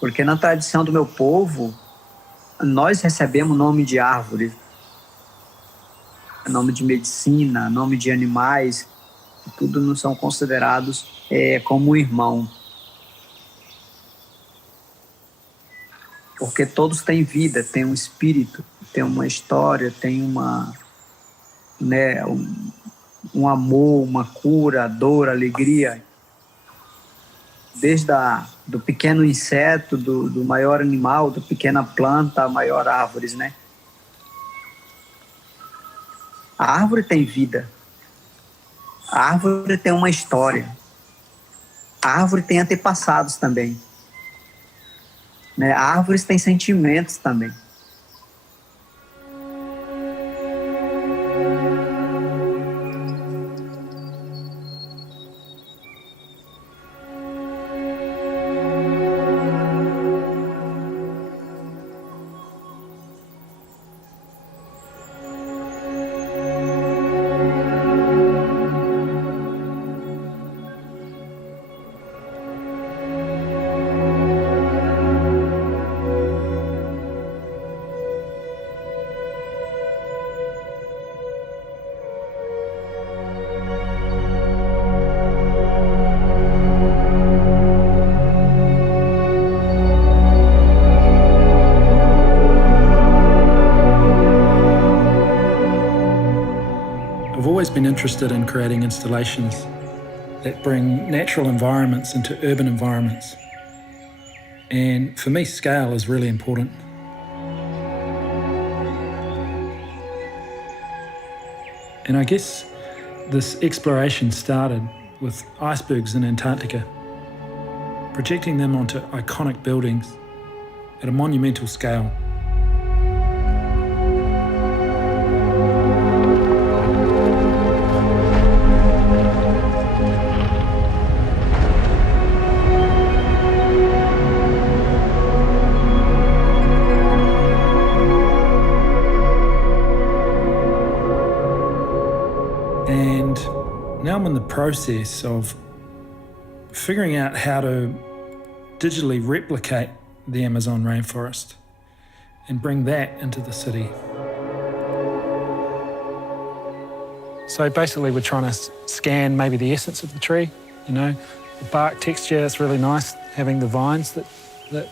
Porque na tradição do meu povo, nós recebemos nome de árvore, nome de medicina, nome de animais, tudo não são considerados como irmão. Porque todos têm vida, têm um espírito, têm uma história, têm um amor, uma cura, dor, alegria. Desde do pequeno inseto, do maior animal, da pequena planta, a maior árvores, né? A árvore tem vida. A árvore tem uma história. A árvore tem antepassados também. Né? Árvores têm sentimentos também. I've always been interested in creating installations that bring natural environments into urban environments. And for me, scale is really important. And I guess this exploration started with icebergs in Antarctica, projecting them onto iconic buildings at a monumental scale. And now I'm in the process of figuring out how to digitally replicate the Amazon rainforest and bring that into the city. So basically we're trying to scan maybe the essence of the tree, you know, the bark texture. It's really nice having the vines that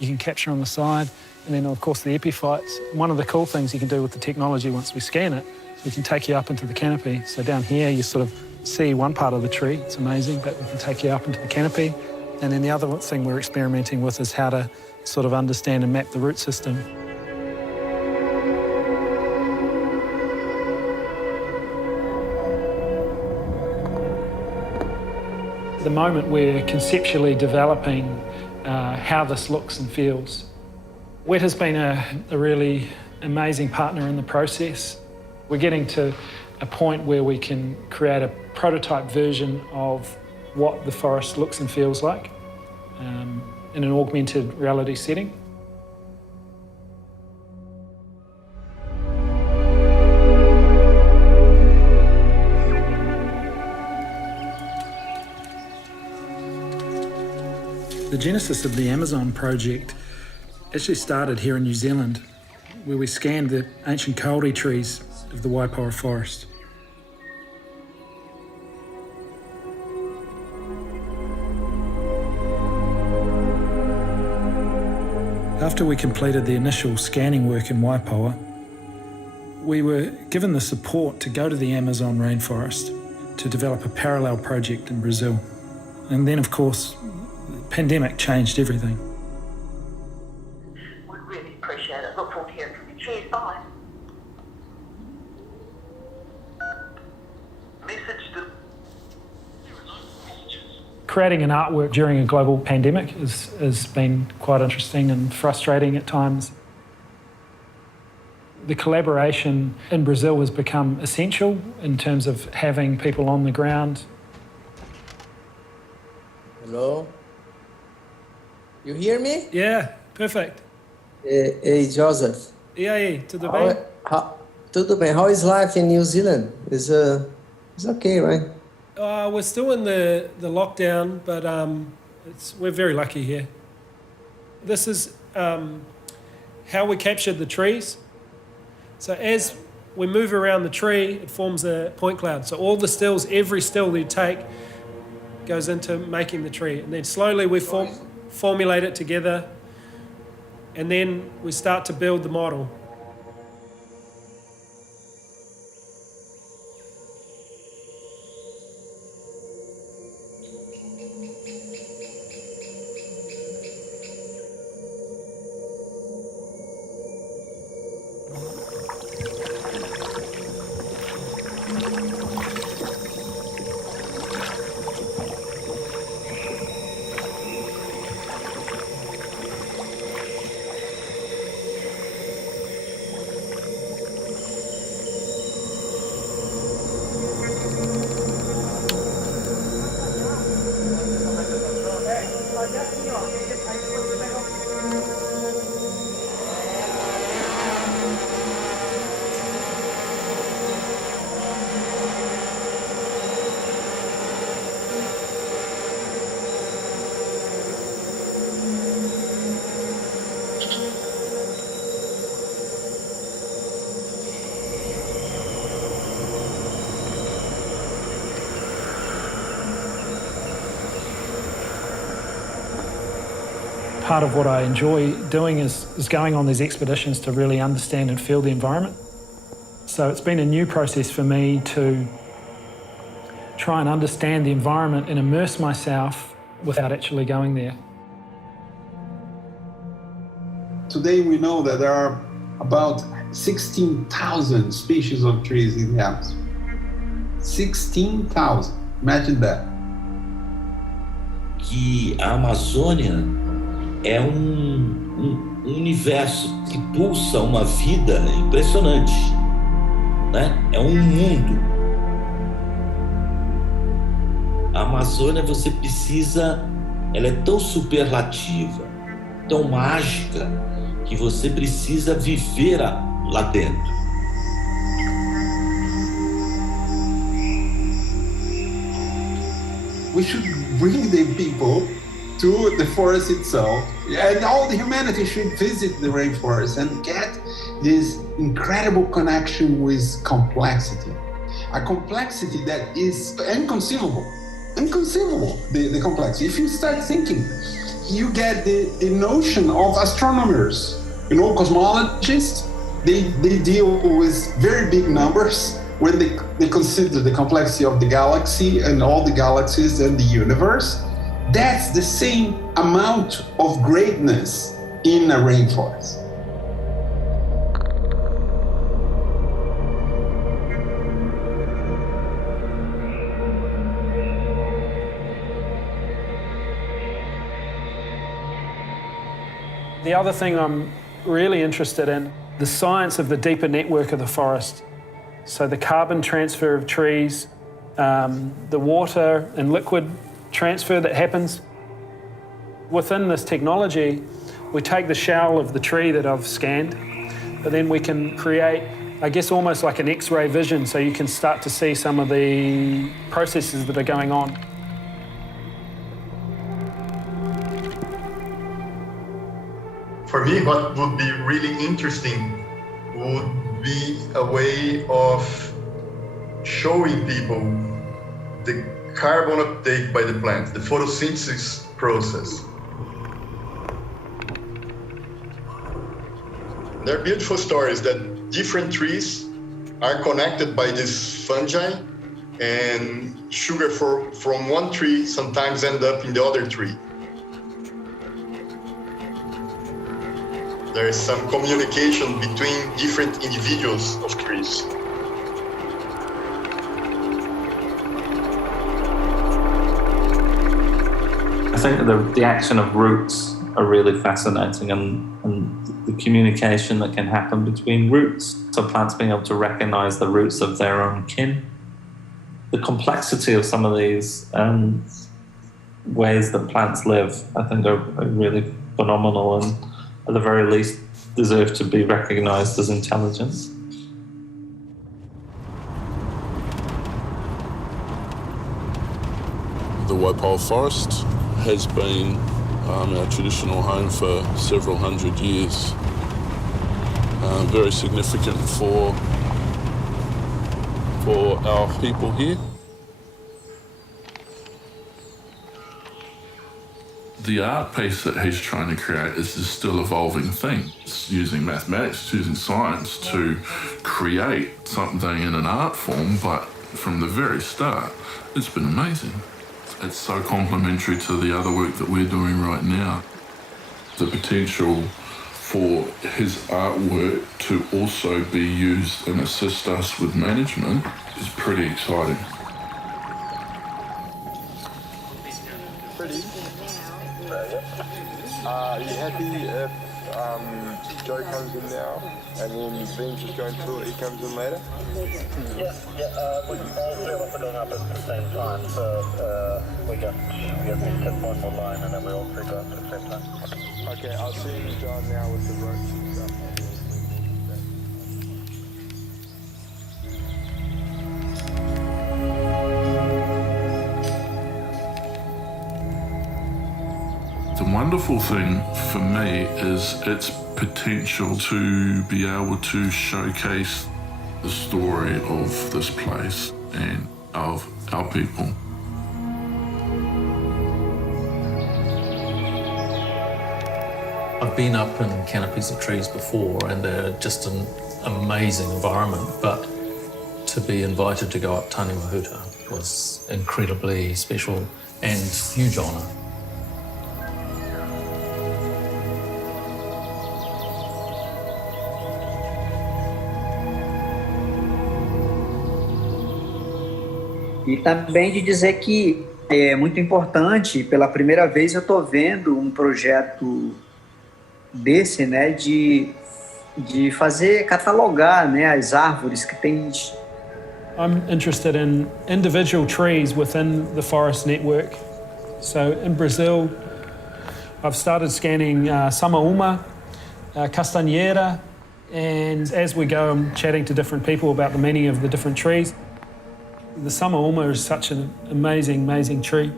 you can capture on the side. And then of course the epiphytes. One of the cool things you can do with the technology once we scan it, we can take you up into the canopy. So down here you sort of see one part of the tree, it's amazing, but we can take you up into the canopy. And then the other thing we're experimenting with is how to sort of understand and map the root system. At the moment we're conceptually developing how this looks and feels. WET has been a really amazing partner in the process. We're getting to a point where we can create a prototype version of what the forest looks and feels like in an augmented reality setting. The genesis of the Amazon project actually started here in New Zealand, where we scanned the ancient kauri trees of the Waipoua forest. After we completed the initial scanning work in Waipoua, we were given the support to go to the Amazon rainforest to develop a parallel project in Brazil. And then, of course, the pandemic changed everything. We really appreciate it. Look forward to hearing from you. Cheers, bye. Message to... Creating an artwork during a global pandemic has been quite interesting and frustrating at times. The collaboration in Brazil has become essential in terms of having people on the ground. Hello? You hear me? Yeah, perfect. Hey, Joseph. E aí, tudo bem? Tudo bem. How is life in New Zealand? It's okay, right? We're still in the lockdown, but we're very lucky here. This is how we captured the trees. So as we move around the tree, it forms a point cloud. So all the stills, every still that you take goes into making the tree. And then slowly we formulate it together, and then we start to build the model. Part of what I enjoy doing is going on these expeditions to really understand and feel the environment. So it's been a new process for me to try and understand the environment and immerse myself without actually going there. Today we know that there are about 16,000 species of trees in the atmosphere. 16,000, imagine that. Que a Amazônia é um universo que pulsa uma vida impressionante, né? É um mundo. A Amazônia, você precisa, ela é tão superlativa, tão mágica, que você precisa viver lá dentro. We should bring the people to the forest itself, and all the humanity should visit the rainforest and get this incredible connection with complexity. A complexity that is inconceivable, the complexity. If you start thinking, you get the notion of astronomers, cosmologists, they deal with very big numbers when they consider the complexity of the galaxy and all the galaxies and the universe. That's the same amount of greatness in a rainforest. The other thing I'm really interested in, the science of the deeper network of the forest. So the carbon transfer of trees, the water and liquid transfer that happens. Within this technology, we take the shell of the tree that I've scanned, but then we can create, I guess, almost like an X-ray vision, so you can start to see some of the processes that are going on. For me, what would be really interesting would be a way of showing people the carbon uptake by the plants, the photosynthesis process. There are beautiful stories that different trees are connected by this fungi, and sugar from one tree sometimes end up in the other tree. There is some communication between different individuals of trees. I think the action of roots are really fascinating, and the communication that can happen between roots. So plants being able to recognize the roots of their own kin. The complexity of some of these ways that plants live, I think are really phenomenal, and at the very least deserve to be recognized as intelligence. The Waipoua Forest has been our traditional home for several hundred years. Very significant for our people here. The art piece that he's trying to create is a still evolving thing. It's using mathematics, it's using science to create something in an art form, but from the very start, it's been amazing. It's so complementary to the other work that we're doing right now. The potential for his artwork to also be used and assist us with management is pretty exciting. Are you happy if Joe comes in now and then Ben's just going through it, he comes in later? Yeah, we all three of us are going up at the same time, so we get one more line and then we all three go up at the same time. Okay, I'll see John now with the ropes and stuff. The wonderful thing for me is its potential to be able to showcase the story of this place and of our people. I've been up in canopies of trees before and they're just an amazing environment, but to be invited to go up Tāne Mahuta was incredibly special and huge honour. E também de dizer que é muito importante, pela primeira vez eu estou vendo um projeto desse, né, de fazer, catalogar, né, as árvores que tem. I'm interested in individual trees within the forest network. So in Brazil, I've started scanning Samaúma, Castanheira, and as we go, I'm chatting to different people about the meaning of the different trees. The Samaúma is such an amazing, amazing tree.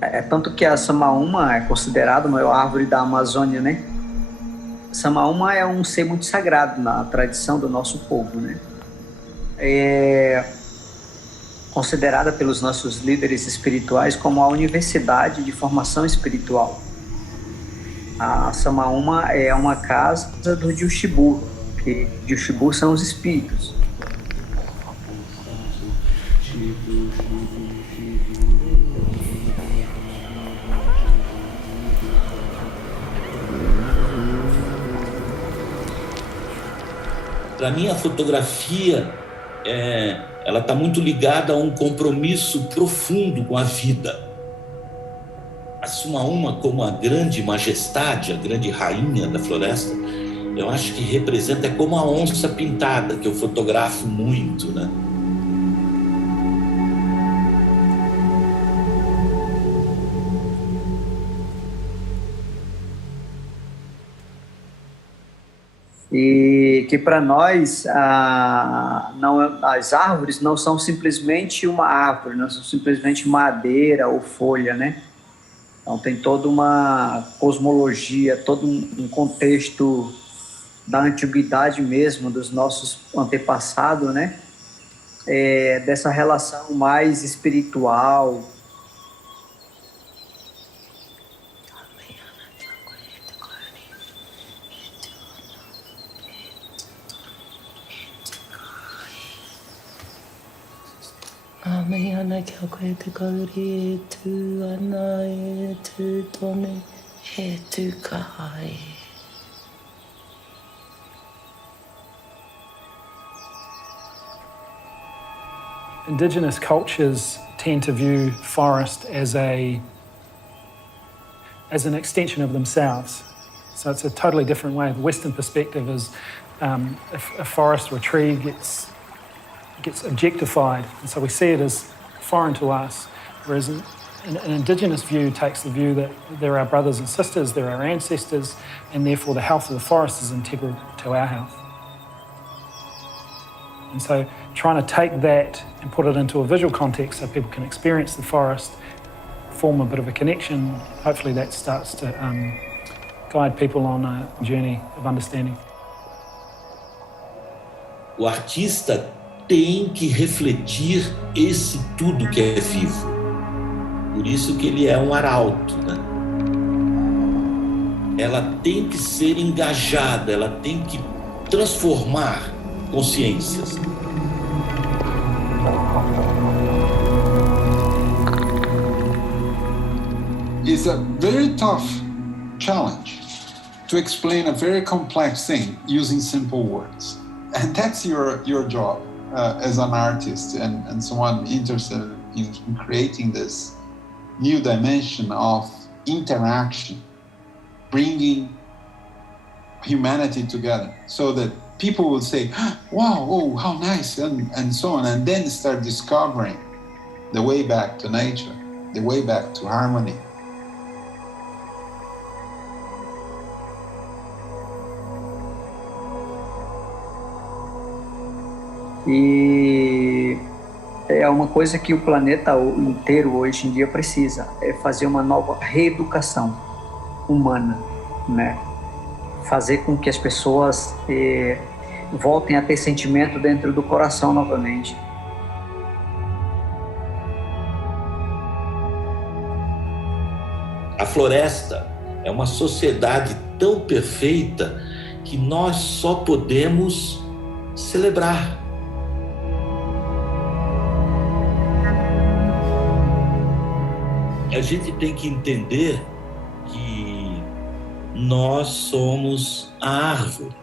É tanto que a Samaúma é considerada a maior árvore da Amazônia, né? Samaúma é um ser muito sagrado na tradição do nosso povo, né? É considerada pelos nossos líderes espirituais como a universidade de formação espiritual. A Samaúma é uma casa do Jushibu, que Jushibu são os espíritos. Para mim, a fotografia ela está muito ligada a um compromisso profundo com a vida. A Samaúma, como a grande majestade, a grande rainha da floresta, eu acho que representa, é como a onça pintada, que eu fotografo muito, né? E que para nós as árvores não são simplesmente uma árvore, não são simplesmente madeira ou folha, né? Então tem toda uma cosmologia, todo um contexto da antiguidade mesmo, dos nossos antepassados, né? Dessa relação mais espiritual. Ameyana Kyakwe Kauri tu Anae tu Tone He tu Kahai. Indigenous cultures tend to view forest as an extension of themselves. So it's a totally different way. The Western perspective is if a forest or a tree gets objectified, and so we see it as foreign to us, whereas an Indigenous view takes the view that they're our brothers and sisters, they're our ancestors, and therefore the health of the forest is integral to our health. And so trying to take that and put it into a visual context so people can experience the forest form a bit of a connection. Hopefully that starts to guide people on a journey of understanding. O artista tem que refletir esse tudo que é vivo. Por isso que ele é um arauto, né? Ela tem que ser engajada, ela tem que transformar consciências. It's a very tough challenge to explain a very complex thing using simple words. And that's your job as an artist and someone interested in creating this new dimension of interaction, bringing humanity together so that people will say, wow, oh, how nice, and so on, and then start discovering the way back to nature, the way back to harmony. E é uma coisa que o planeta inteiro hoje em dia precisa, é fazer uma nova reeducação humana, né? Fazer com que as pessoas voltem a ter sentimento dentro do coração novamente. A floresta é uma sociedade tão perfeita que nós só podemos celebrar. A gente tem que entender que nós somos a árvore.